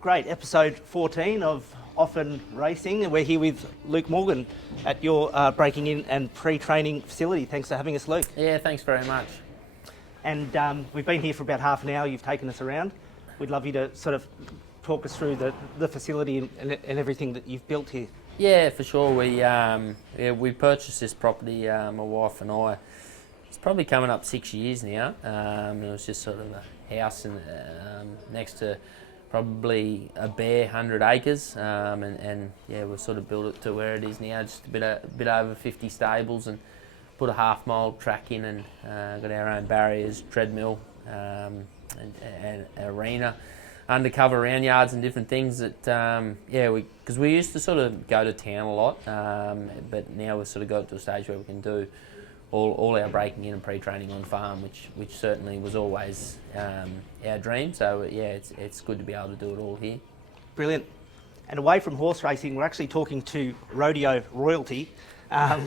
Great, episode 14 of Often Racing. We're here with Luke Morgan at your breaking in and pre-training facility. Thanks for having us, Luke. Yeah, thanks very much. And we've been here for about half an hour. You've taken us around. We'd love you to sort of talk us through the facility and everything that you've built here. Yeah, for sure. We purchased this property, my wife and I. It's probably coming up 6 years now. It was just sort of a house next to probably a bare 100 acres, and yeah, we've sort of built it to where it is now, just a bit over 50 stables, and put a half-mile track in, and got our own barriers, treadmill, and arena, undercover round yards and different things that, because we used to sort of go to town a lot, but now we've sort of got to a stage where we can do all our breaking in and pre-training on farm, which certainly was always our dream. So yeah, it's good to be able to do it all here. Brilliant. And away from horse racing, we're actually talking to Rodeo royalty. A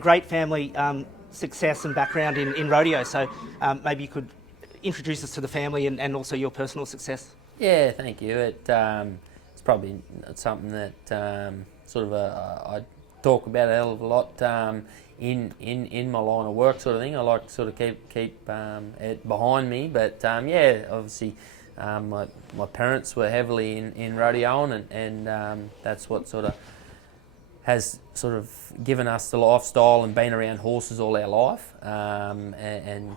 great family success and background in rodeo. So maybe you could introduce us to the family and also your personal success. Yeah, thank you. It's probably something that sort of I talk about a hell of a lot in my line of work, sort of thing. I like to sort of keep it behind me, but yeah, obviously my parents were heavily in rodeo, and that's what sort of has sort of given us the lifestyle and been around horses all our life. And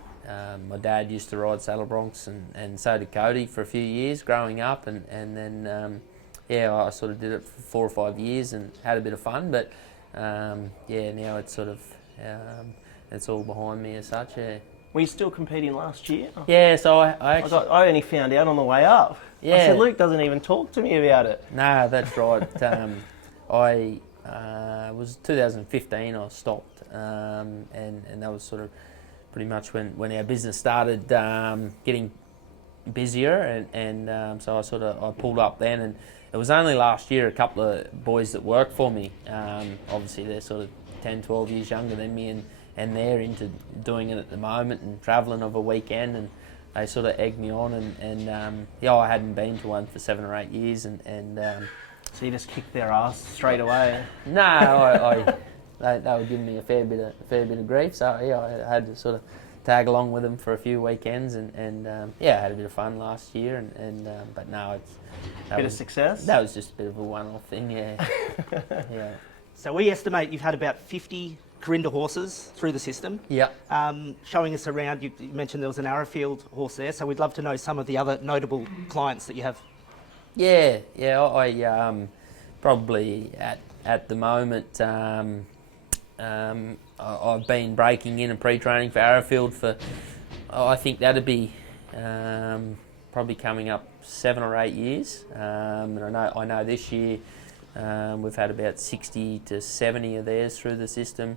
my dad used to ride saddle broncs, and so did Cody for a few years growing up, and then yeah, I sort of did it for 4 or 5 years and had a bit of fun, but yeah, now it's sort of it's all behind me as such. Yeah. Were you still competing last year? Yeah, so I actually I only found out on the way up. Yeah. I said, Luke doesn't even talk to me about it. No, that's right. I was 2015 I stopped, and that was sort of pretty much when our business started getting busier, and so I pulled up then, and it was only last year a couple of boys that work for me, obviously they're sort of 10, 12 years younger than me, and they're into doing it at the moment and travelling of a weekend, and they sort of egged me on, and yeah, I hadn't been to one for 7 or 8 years, and so you just kicked their ass straight away? No, they were giving me a fair bit of grief, so yeah, I had to sort of tag along with them for a few weekends, and yeah, I had a bit of fun last year, and but no, it's a bit of success. That was just a bit of a one-off thing, yeah. Yeah. So we estimate you've had about 50 Kurrinda horses through the system. Yeah. Showing us around, you mentioned there was an Arrowfield horse there, so we'd love to know some of the other notable clients that you have. Yeah, I probably at the moment I've been breaking in and pre-training for Arrowfield for I think that'd be probably coming up 7 or 8 years, and I know this year we've had about 60 to 70 of theirs through the system.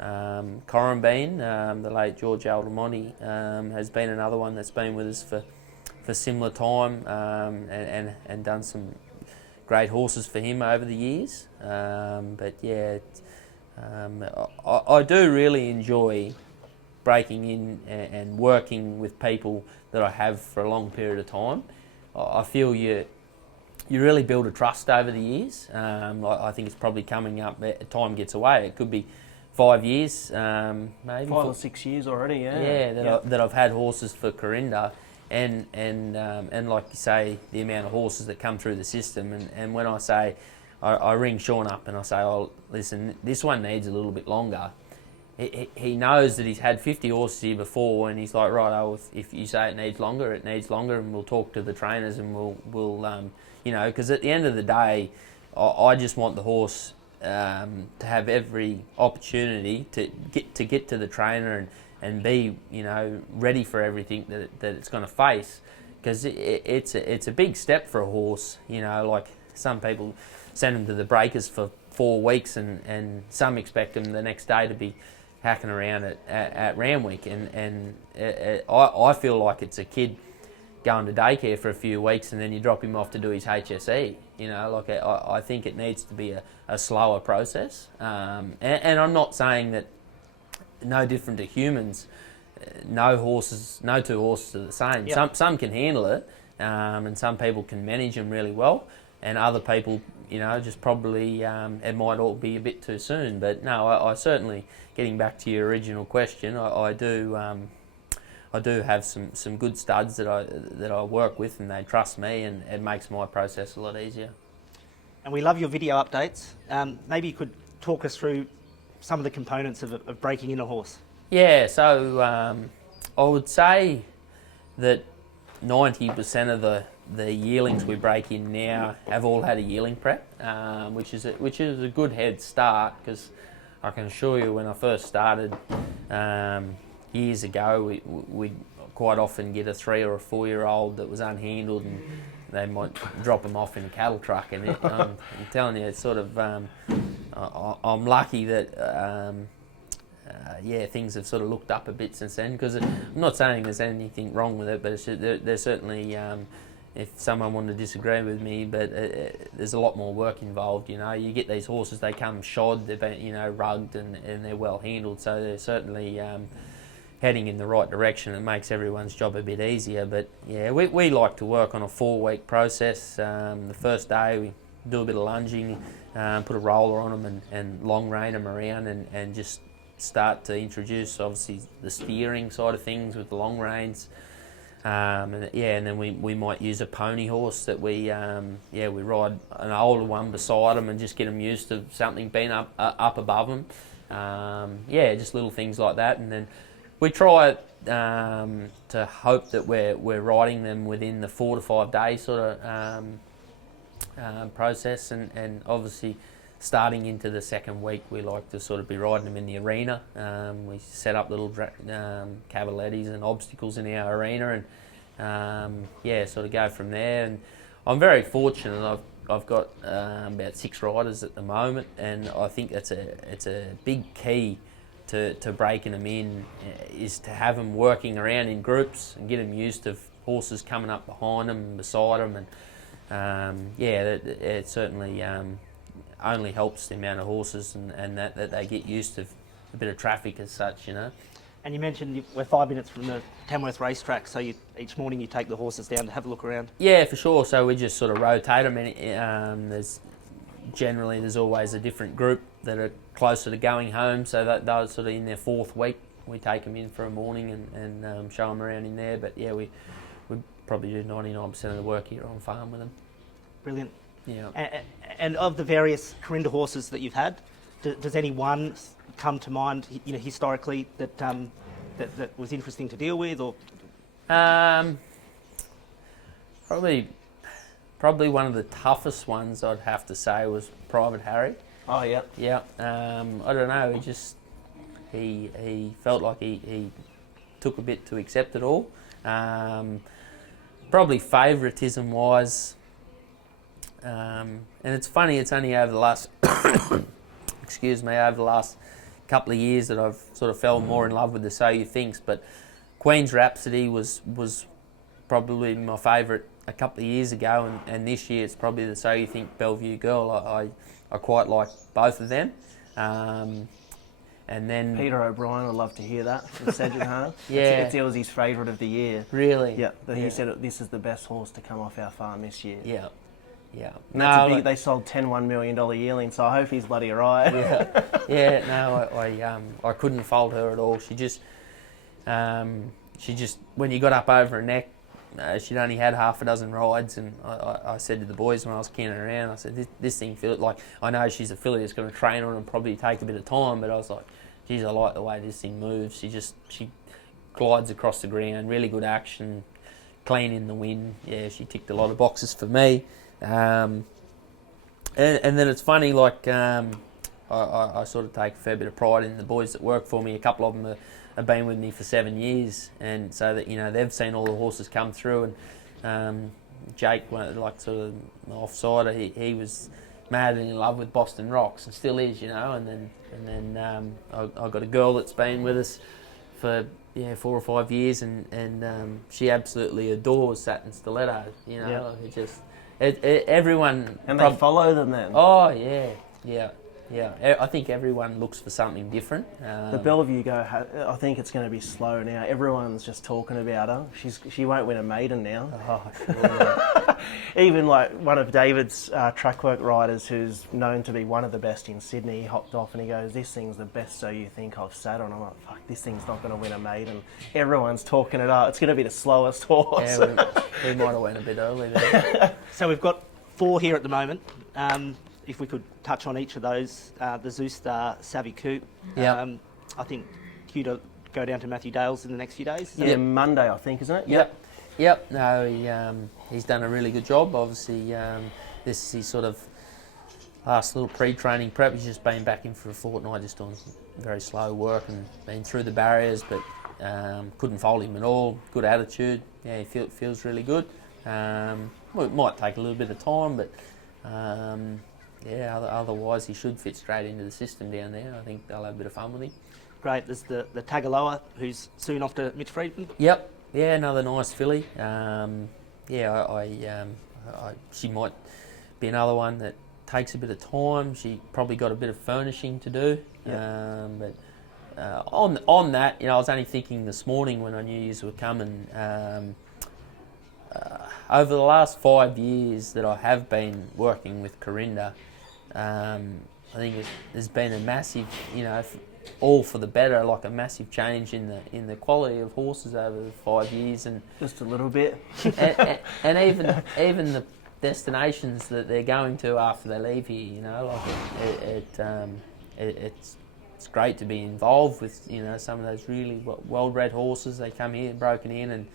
Kurrinda, the late George Aldermonte, has been another one that's been with us for similar time, and done some great horses for him over the years. But yeah, I do really enjoy breaking in and working with people that I have for a long period of time. I feel you really build a trust over the years. I think it's probably coming up, time gets away. It could be 5 years, maybe 5 or 6 years already. Yeah. Yeah, that I've had horses for Kurrinda, and like you say, the amount of horses that come through the system, and when I say, I ring Sean up and I say, oh listen, this one needs a little bit longer. He knows that he's had 50 horses here before, and he's like, right, oh, if you say it needs longer, and we'll talk to the trainers, and we'll you know, because at the end of the day, I just want the horse to have every opportunity to get to the trainer and be, you know, ready for everything that it's going to face, because it's a big step for a horse. You know, like some people send them to the breakers for 4 weeks, and some expect them the next day to be hacking around at Randwick, and I feel like it's a kid going to daycare for a few weeks and then you drop him off to do his HSE. You know, like I think it needs to be a slower process, and I'm not saying that no different to humans, no two horses are the same. Yep. Some can handle it, and some people can manage them really well, and other people, just probably it might all be a bit too soon. But no, I certainly, getting back to your original question, I do have some good studs that I work with, and they trust me, and it makes my process a lot easier. And we love your video updates. Maybe you could talk us through some of the components of breaking in a horse. Yeah, so I would say that 90% of the yearlings we break in now have all had a yearling prep, which is a good head start, because I can assure you when I first started years ago, we'd quite often get a 3 or a 4-year-old that was unhandled, and they might drop them off in a cattle truck. And I'm telling you, it's sort of I'm lucky that things have sort of looked up a bit since then, because I'm not saying there's anything wrong with it, but there's certainly, if someone wanted to disagree with me, but there's a lot more work involved. You get these horses, they come shod, they've been rugged, and they're well handled, so they're certainly heading in the right direction. It makes everyone's job a bit easier. But yeah, we like to work on a 4-week process. The first day we do a bit of lunging, put a roller on them, and long rein them around, and just start to introduce obviously the steering side of things with the long reins. And then we might use a pony horse that we ride an older one beside them, and just get them used to something being up above them. Just little things like that. And then we try to hope that we're riding them within the 4 to 5 day sort of process, and obviously starting into the second week, we like to sort of be riding them in the arena. We set up little cavalettis and obstacles in our arena, and sort of go from there. And I'm very fortunate. I've got about 6 riders at the moment, and I think it's a big key to breaking them in, is to have them working around in groups and get them used to horses coming up behind them and beside them. And it certainly only helps the amount of horses and that they get used to a bit of traffic as such. And you mentioned we're 5 minutes from the Tamworth racetrack, so each morning you take the horses down to have a look around. Yeah, for sure. So we just sort of rotate them, and there's always a different group that are closer to going home, so that those sort of in their 4th week, we take them in for a morning and show them around in there. But yeah, we probably do 99% of the work here on farm with them. Brilliant. Yeah. And of the various Kurrinda horses that you've had, does any one come to mind, historically, that was interesting to deal with, or? Probably one of the toughest ones, I'd have to say, was Private Harry. Oh yeah. Yeah. I don't know. He felt like he took a bit to accept it all. Probably favouritism wise. And it's funny, it's only over the last over the last couple of years that I've sort of fell more in love with the So You Thinks. But Queen's Rhapsody was probably my favourite a couple of years ago, and this year it's probably the So You Think Bellevue Girl. I quite like both of them. And then Peter O'Brien would love to hear that from Sedgemoor. Yeah. It was his favourite of the year. Really? Yeah, he said this is the best horse to come off our farm this year. Yeah. Yeah. And they sold $10 million yearling, so I hope he's bloody right. Yeah. Yeah, no, I couldn't fault her at all. She just when you got up over her neck, she'd only had half a dozen rides, and I said to the boys when I was canning around, I said, this thing feels like, I know she's a filly that's going to train on and probably take a bit of time, but I was like, geez, I like the way this thing moves. She glides across the ground, really good action, clean in the wind. Yeah, she ticked a lot of boxes for me. And then it's funny, like I sort of take a fair bit of pride in the boys that work for me. A couple of them have been with me for 7 years, and so that they've seen all the horses come through. And Jake, like sort of offsider, he was madly in love with Boston Rocks and still is, And then I got a girl that's been with us for 4 or 5 years, and she absolutely adores Satin Stiletto. It just everyone. And they follow them then. Oh yeah. I think everyone looks for something different. The Bellevue go, I think it's going to be slow now. Everyone's just talking about her. She won't win a maiden now. Oh, sure. Even like one of David's track work riders, who's known to be one of the best in Sydney, he hopped off and he goes, "This thing's the best so you think I've sat on." I'm like, "Fuck, this thing's not going to win a maiden." Everyone's talking it up. It's going to be the slowest horse. Yeah, we might have went a bit early there. So we've got 4 here at the moment. If we could touch on each of those, the Zoostar Savvy Coupe. Yep. I think due to go down to Matthew Dale's in the next few days. Yeah, Monday, I think, isn't it? Yep. No, he's done a really good job. Obviously, this is his sort of last little pre-training prep. He's just been back in for a fortnight, just doing very slow work and been through the barriers, but couldn't fold him at all. Good attitude. Yeah, he feels really good. Well, it might take a little bit of time, but otherwise he should fit straight into the system down there. I think they'll have a bit of fun with him. Great. There's the Tagaloa, who's soon off to Mitch Friedman. Yep. Yeah, another nice filly. She might be another one that takes a bit of time. She probably got a bit of furnishing to do. Yep. On that, I was only thinking this morning when I knew you were coming. Over the last 5 years that I have been working with Kurrinda, I think there's been a massive, all for the better, like a massive change in the quality of horses over the 5 years, and Just a little bit. and even the destinations that they're going to after they leave here. It's great to be involved with some of those really well-bred horses. They come here broken in and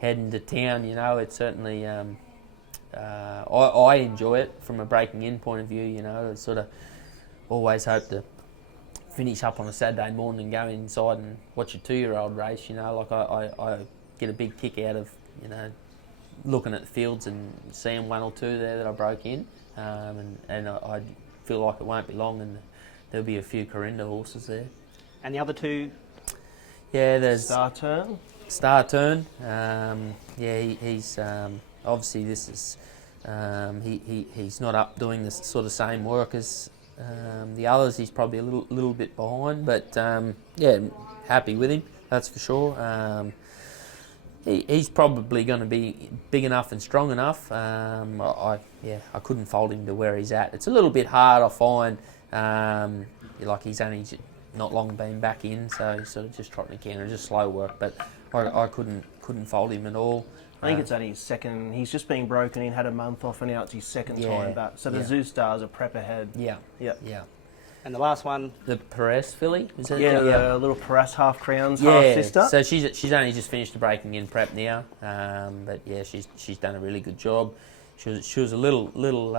heading to town. It's certainly I enjoy it from a breaking in point of view. I sort of always hope to finish up on a Saturday morning and go inside and watch a 2-year-old race. I get a big kick out of looking at the fields and seeing 1 or 2 there that I broke in, and I feel like it won't be long and there'll be a few Kurrinda horses there. And the other 2? Yeah, there's Star Turn. He's obviously this is he's not up doing the sort of same work as the others. He's probably a little bit behind, but happy with him, that's for sure. He's probably going to be big enough and strong enough. I couldn't fold him to where he's at. It's a little bit hard, I find. Like he's only not long been back in, so he's sort of just trotting a canter, just slow work. But I couldn't fold him at all. I think it's only his second. He's just been broken in, had a month off, and now it's his second time back. So the Zoostar's a prep ahead. Yeah. And the last one, the Perez filly, is it? The little Perez half crowns, half sister. So she's only just finished the breaking in prep now. But yeah, she's done a really good job. She was a little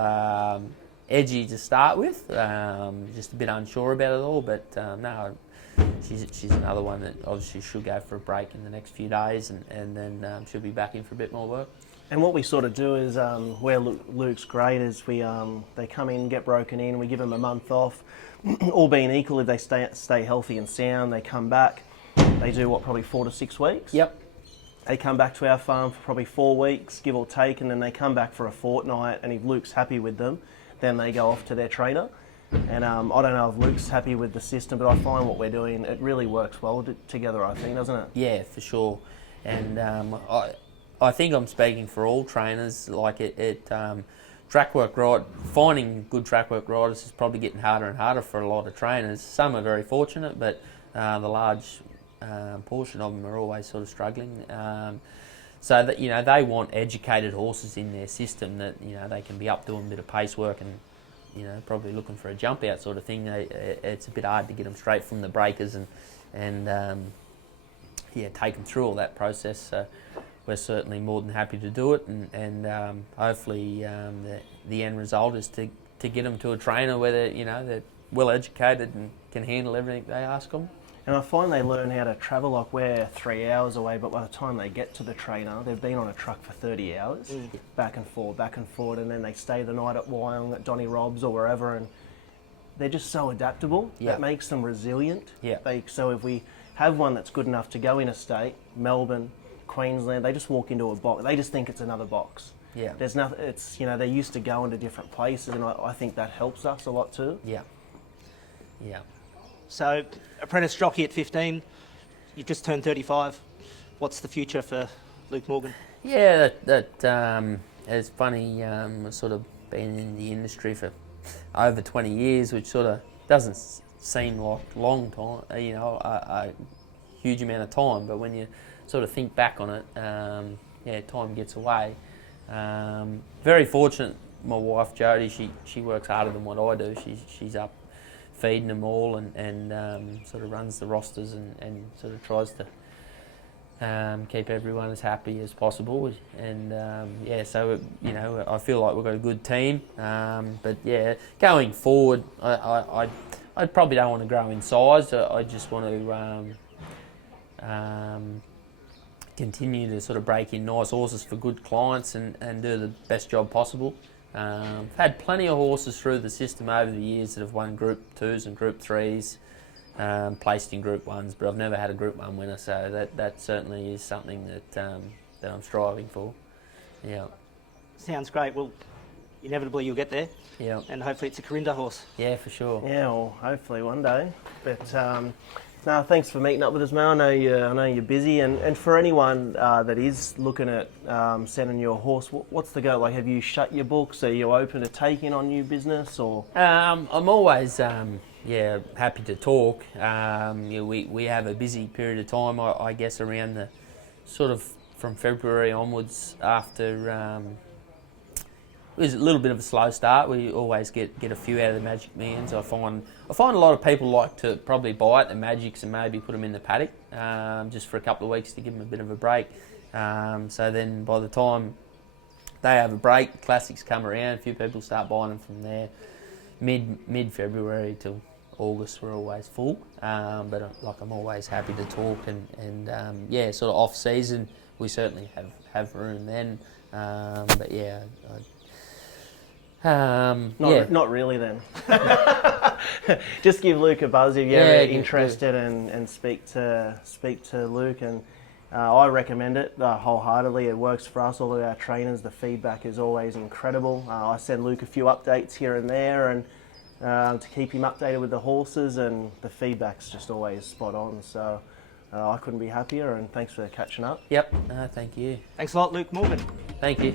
edgy to start with, just a bit unsure about it all. But no, she's another one that obviously should go for a break in the next few days, and then she'll be back in for a bit more work. And what we sort of do is, where Luke's great is they come in, get broken in, we give them a month off. All being equal, if they stay healthy and sound, they come back. They do probably 4 to 6 weeks. Yep. They come back to our farm for probably 4 weeks, give or take, and then they come back for a fortnight. And if Luke's happy with them, then they go off to their trainer. And I don't know if Luke's happy with the system, but I find what we're doing, it really works well together, I think, doesn't it? Yeah, for sure. And I think I'm speaking for all trainers. Like track work finding good track work riders is probably getting harder and harder for a lot of trainers. Some are very fortunate, but the large portion of them are always sort of struggling. So that they want educated horses in their system that they can be up doing a bit of pace work and probably looking for a jump out sort of thing. It's a bit hard to get them straight from the breakers and take them through all that process. So we're certainly more than happy to do it, and hopefully the end result is to get them to a trainer where they're well educated and can handle everything they ask them. And I find they learn how to travel. Like we're 3 hours away, but by the time they get to the trainer, they've been on a truck for 30 hours, back and forth, and then they stay the night at Wyong, at Donny Rob's or wherever, and they're just so adaptable. Yeah. That makes them resilient. Yeah. So if we have one that's good enough to go interstate, Melbourne, Queensland, they just walk into a box. They just think it's another box. Yeah. There's nothing. It's they're used to going to different places, and I think that helps us a lot too. Yeah. Yeah. So, apprentice jockey at 15, you just turned 35. What's the future for Luke Morgan? Yeah, it's funny. I've sort of been in the industry for over 20 years, which sort of doesn't seem like long time, a huge amount of time. But when you sort of think back on it, time gets away. Very fortunate. My wife Jodie, she works harder than what I do. She's up feeding them all and sort of runs the rosters and sort of tries to keep everyone as happy as possible. And so I feel like we've got a good team. But yeah, going forward, I probably don't want to grow in size. I just want to continue to sort of break in nice horses for good clients and do the best job possible. I've had plenty of horses through the system over the years that have won Group 2s and Group 3s, placed in Group 1s, but I've never had a Group 1 winner, so that certainly is something that I'm striving for. Yeah. Sounds great. Well, inevitably you'll get there. Yeah. And hopefully it's a Kurrinda horse. Yeah, for sure. Yeah, well, hopefully one day. But no, thanks for meeting up with us, Mel. I know you're busy, and for anyone that is looking at sending you a horse, what's the go? Like, have you shut your books? Are you open to taking on new business, or? I'm always happy to talk. We have a busy period of time, I guess, around the sort of from February onwards after. It was a little bit of a slow start. We always get a few out of the Magic Millions. I find a lot of people like to probably buy it, the Magics, and maybe put them in the paddock just for a couple of weeks to give them a bit of a break. So then by the time they have a break, classics come around, a few people start buying them from there. Mid-February till August we're always full. But I'm always happy to talk and sort of off-season we certainly have room then. But yeah, Not really then. Just give Luke a buzz if you're ever interested and speak to Luke, and I recommend it wholeheartedly. It works for us, all of our trainers. The feedback is always incredible. I send Luke a few updates here and there and to keep him updated with the horses, and the feedback's just always spot on. So I couldn't be happier, and thanks for catching up. Yep, thank you. Thanks a lot, Luke Morgan. Thank you.